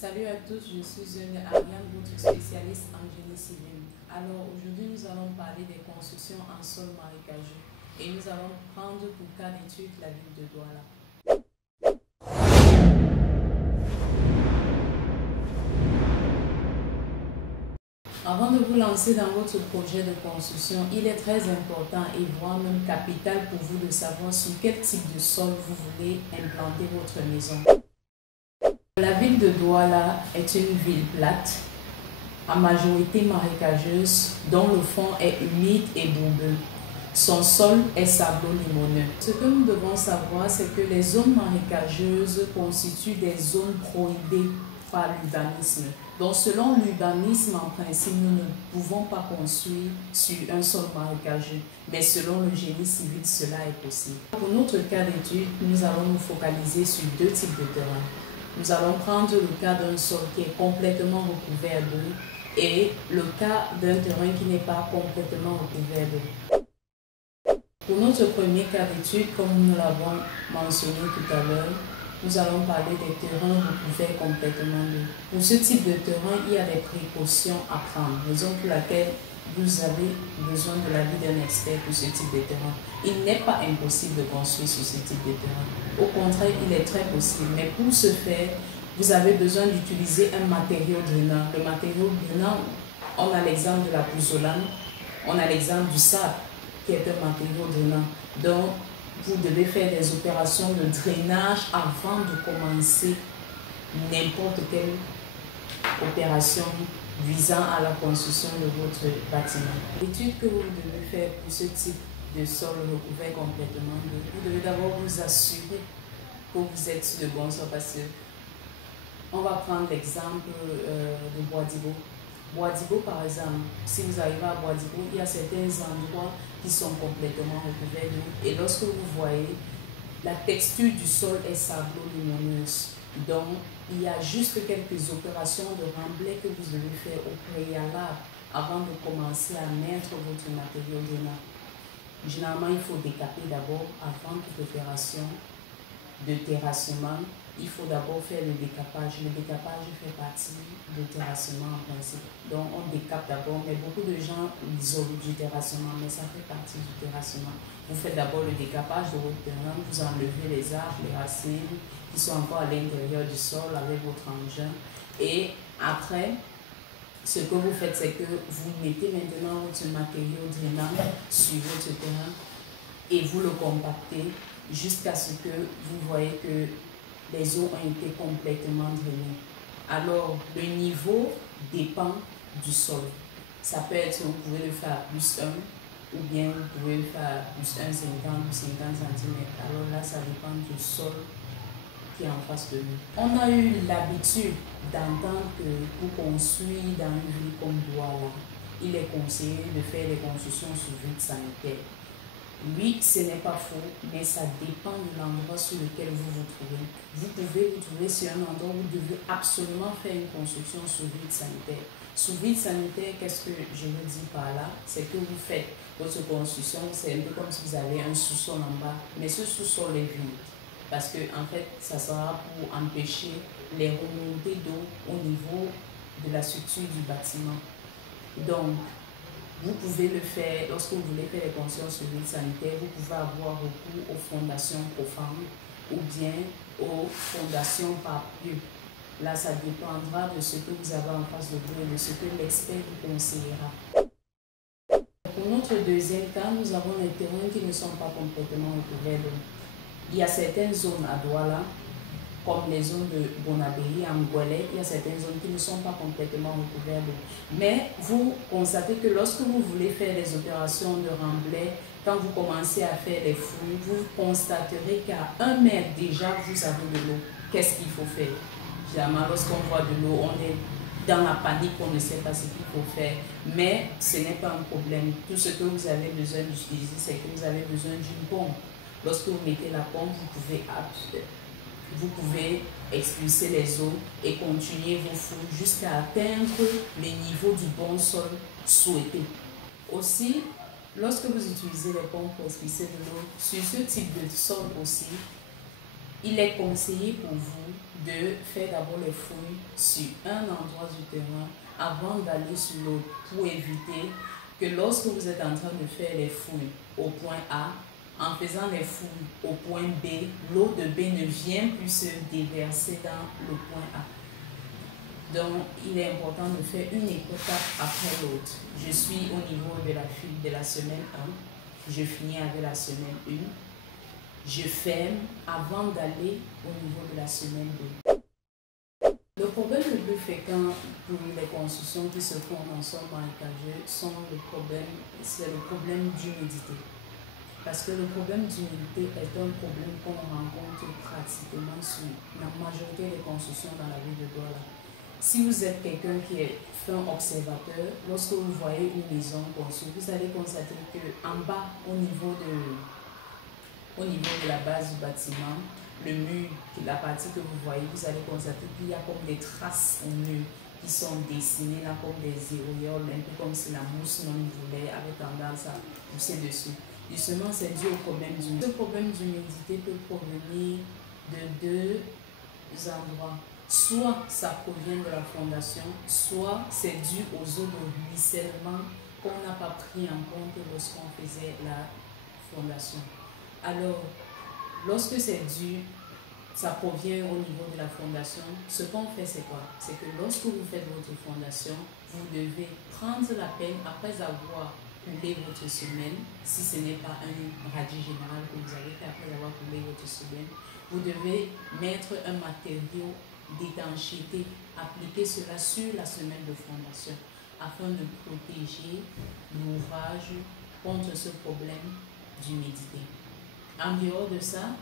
Salut à tous, je suis Ariane, votre spécialiste en génie civil. Alors aujourd'hui nous allons parler des constructions en sol marécageux et nous allons prendre pour cas d'étude la ville de Douala. Avant de vous lancer dans votre projet de construction, il est très important et voire même capital pour vous de savoir sur quel type de sol vous voulez implanter votre maison. La ville de Douala est une ville plate, à majorité marécageuse, dont le fond est humide et bourbeux. Son sol est sablo-limoneux. Ce que nous devons savoir, c'est que les zones marécageuses constituent des zones prohibées par l'urbanisme. Donc, selon l'urbanisme, en principe, nous ne pouvons pas construire sur un sol marécageux, mais selon le génie civil, cela est possible. Pour notre cas d'étude, nous allons nous focaliser sur deux types de terrains. Nous allons prendre le cas d'un sol qui est complètement recouvert d'eau et le cas d'un terrain qui n'est pas complètement recouvert d'eau. Pour notre premier cas d'étude, comme nous l'avons mentionné tout à l'heure, nous allons parler des terrains recouverts complètement d'eau. Pour ce type de terrain, il y a des précautions à prendre, raison pour laquelle vous avez besoin de l'avis d'un expert pour ce type de terrain. Il n'est pas impossible de construire sur ce type de terrain. Au contraire, il est très possible. Mais pour ce faire, vous avez besoin d'utiliser un matériau drainant. Le matériau drainant, on a l'exemple de la pouzzolane, on a l'exemple du sable, qui est un matériau drainant. Donc, vous devez faire des opérations de drainage avant de commencer n'importe quelle opération visant à la construction de votre bâtiment. L'étude que vous devez faire pour ce type de sol recouvert complètement d'eau, vous devez d'abord vous assurer que vous êtes sur le bon sol parce que on va prendre l'exemple de Bois-d'Ibo. Bois-d'Ibo, par exemple, si vous arrivez à Bois-d'Ibo, il y a certains endroits qui sont complètement recouverts d'eau et lorsque vous voyez, la texture du sol est sablo-limoneuse. Donc, il y a juste quelques opérations de remblai que vous devez faire au préalable avant de commencer à mettre votre matériau drainant. Généralement, il faut décaper d'abord avant toute opération de terrassement. Il faut d'abord faire le décapage. Le décapage fait partie du terrassement en principe. Donc, on décape d'abord, mais beaucoup de gens isolent du terrassement, mais ça fait partie du terrassement. Vous faites d'abord le décapage de votre terrain, vous enlevez les arbres, les racines qui sont encore à l'intérieur du sol avec votre engin. Et après, ce que vous faites, c'est que vous mettez maintenant votre matériau drainant sur votre terrain et vous le compactez jusqu'à ce que vous voyez que les eaux ont été complètement drainées. Alors, le niveau dépend du sol. Ça peut être, vous pouvez le faire à plus 1, ou bien vous pouvez le faire à plus 1,50 ou 50 cm. Alors là, ça dépend du sol qui est en face de nous. On a eu l'habitude d'entendre que pour construire dans une ville comme Douala, il est conseillé de faire des constructions sur vide sanitaire. Oui, ce n'est pas faux, mais ça dépend de l'endroit sur lequel vous vous trouvez. Vous pouvez vous trouver sur un endroit où vous devez absolument faire une construction sur vide sanitaire. Sous vide sanitaire, qu'est-ce que je veux dire par là? C'est que vous faites votre construction, c'est un peu comme si vous avez un sous-sol en bas, mais ce sous-sol est vide. Parce que, en fait, ça sera pour empêcher les remontées d'eau au niveau de la structure du bâtiment. Donc, vous pouvez le faire, lorsque vous voulez faire les constructions sur vide sanitaire, vous pouvez avoir recours aux fondations profanes ou bien aux fondations par pieux. Là, ça dépendra de ce que vous avez en face de vous et de ce que l'expert vous conseillera. Pour notre deuxième cas, nous avons les terrains qui ne sont pas complètement recouverts d'eau. Il y a certaines zones à Douala, comme les zones de Bonabéry, Amgouélé, il y a certaines zones qui ne sont pas complètement recouvertes d'eau. Mais vous constatez que lorsque vous voulez faire des opérations de remblai, quand vous commencez à faire les fouilles, vous constaterez qu'à 1 mètre déjà, vous avez de l'eau. Qu'est-ce qu'il faut faire? Généralement, lorsqu'on voit de l'eau, on est dans la panique, on ne sait pas ce qu'il faut faire. Mais ce n'est pas un problème. Tout ce que vous avez besoin d'utiliser, c'est que vous avez besoin d'une pompe. Lorsque vous mettez la pompe, vous pouvez expulser les eaux et continuer vos fouilles jusqu'à atteindre les niveaux du bon sol souhaité. Aussi, lorsque vous utilisez les pompes pour expulser de l'eau, sur ce type de sol aussi, il est conseillé pour vous de faire d'abord les fouilles sur un endroit du terrain avant d'aller sur l'autre, pour éviter que lorsque vous êtes en train de faire les fouilles au point A, en faisant les fouilles au point B, l'eau de B ne vient plus se déverser dans le point A. Donc, il est important de faire une étape après l'autre. Je suis au niveau de la semaine 1, je finis avec la semaine 1, je ferme avant d'aller au niveau de la semaine 2. Le problème le plus fréquent pour les constructions qui se font en sol marécageux c'est le problème d'humidité. Parce que le problème d'humidité est un problème qu'on rencontre pratiquement sur la majorité des constructions dans la ville de Douala. Si vous êtes quelqu'un qui est fin observateur, lorsque vous voyez une maison construite, vous allez constater qu'en bas, au niveau de la base du bâtiment, le mur, la partie que vous voyez, vous allez constater qu'il y a comme des traces au mur qui sont dessinées là comme des auréoles, un peu comme si la mousse non voulait avait tendance à pousser dessus. Justement, c'est dû au problème d'humidité. Ce problème d'humidité peut provenir de deux endroits. Soit ça provient de la fondation, soit c'est dû aux eaux de ruissellement qu'on n'a pas pris en compte lorsqu'on faisait la fondation. Alors, lorsque c'est dû, ça provient au niveau de la fondation, ce qu'on fait c'est quoi? C'est que lorsque vous faites votre fondation, vous devez prendre la peine, après avoir coulé votre semaine, si ce n'est pas un radis général que vous avez fait après avoir coulé votre semaine, vous devez mettre un matériau d'étanchéité, appliquer cela sur la semaine de fondation afin de protéger l'ouvrage contre ce problème d'humidité. En dehors de ça,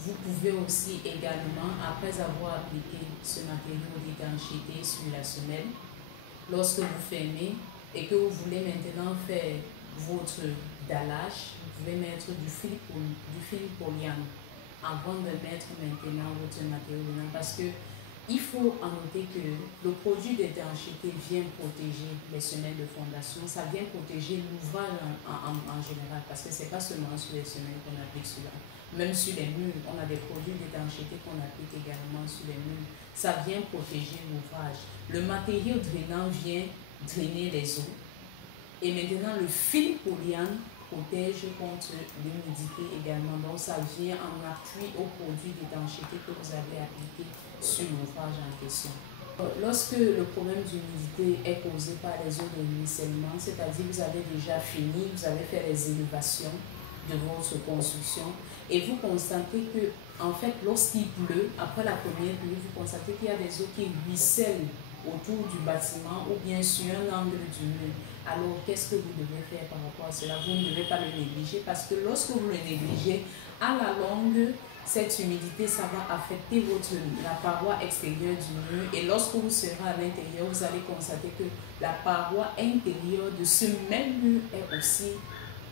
vous pouvez aussi également, après avoir appliqué ce matériau d'étanchéité sur la semelle, lorsque vous fermez et que vous voulez maintenant faire votre dallage, vous pouvez mettre du fil polyane avant de mettre maintenant votre matériau dedans, parce que il faut en noter que le produit d'étanchéité vient protéger les semelles de fondation, ça vient protéger l'ouvrage en général, parce que ce n'est pas seulement sur les semelles qu'on applique cela. Même sur les murs, on a des produits d'étanchéité qu'on applique également sur les murs. Ça vient protéger l'ouvrage. Le matériau drainant vient drainer les eaux. Et maintenant, le fil polyane protège contre l'humidité également. Donc, ça vient en appui au produit d'étanchéité que vous avez appliqué sur l'ouvrage en question. Lorsque le problème d'humidité est causé par les eaux de ruissellement, c'est-à-dire vous avez déjà fini, vous avez fait les élévations de votre construction et vous constatez que, en fait, lorsqu'il pleut, après la première pluie, vous constatez qu'il y a des eaux qui ruissellent autour du bâtiment ou bien sur un angle du mur. Alors, qu'est-ce que vous devez faire par rapport à cela? Vous ne devez pas le négliger, parce que lorsque vous le négligez, à la longue, cette humidité, ça va affecter la paroi extérieure du mur, et lorsque vous serez à l'intérieur, vous allez constater que la paroi intérieure de ce même mur est aussi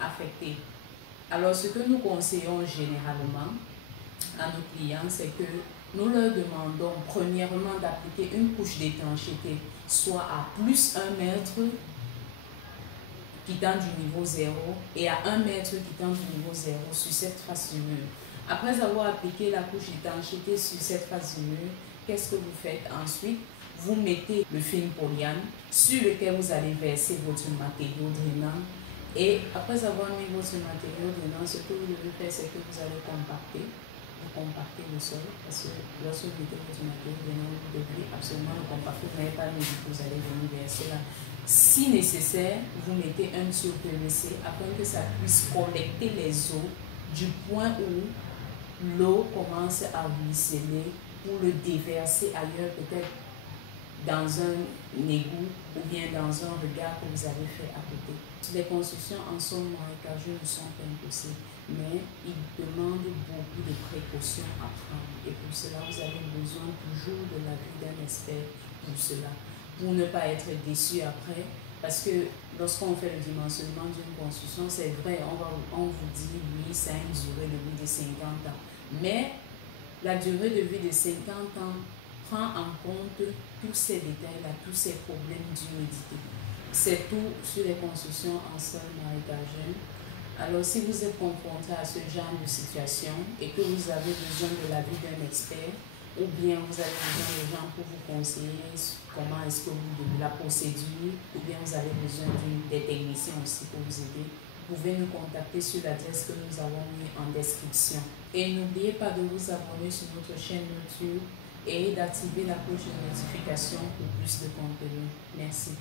affectée. Alors, ce que nous conseillons généralement à nos clients, c'est que nous leur demandons premièrement d'appliquer une couche d'étanchéité, soit à plus 1 mètre quittant du niveau 0 et à 1 mètre quittant du niveau 0 sur cette face du mur. Après avoir appliqué la couche d'étanchéité sur cette face du mur, qu'est-ce que vous faites ensuite? Vous mettez le film polyane sur lequel vous allez verser votre matériau drainant. Et après avoir mis votre matériau drainant, ce que vous devez faire, c'est que vous allez compacter. Vous compactez le sol, parce que lorsque vous mettez votre matériau drainant, vous devez absolument le compacter. Vous n'avez pas mis, vous allez venir verser là. Si nécessaire, vous mettez un tube PVC afin que ça puisse collecter les eaux du point où l'eau commence à ruisseler pour le déverser ailleurs, peut-être dans un égout ou bien dans un regard que vous avez fait à côté. Les constructions en sol marécageux ne sont pas impossibles, mais ils demandent beaucoup de précautions à prendre. Et pour cela, vous avez besoin toujours de l'avis d'un expert pour cela, pour ne pas être déçu après. Parce que lorsqu'on fait le dimensionnement d'une construction, c'est vrai, on vous dit, oui, ça a une durée de vie de 50 ans. Mais la durée de vie de 50 ans prend en compte tous ces détails-là, tous ces problèmes d'humidité. C'est tout sur les constructions en sol marécageux. Alors, si vous êtes confronté à ce genre de situation et que vous avez besoin de l'avis d'un expert, ou bien vous avez besoin de gens pour vous conseiller comment est-ce que vous devez la procédure, ou bien vous avez besoin des techniciens aussi pour vous aider, vous pouvez nous contacter sur l'adresse que nous avons mis en description. Et n'oubliez pas de vous abonner sur notre chaîne YouTube et d'activer la cloche de notification pour plus de contenu. Merci.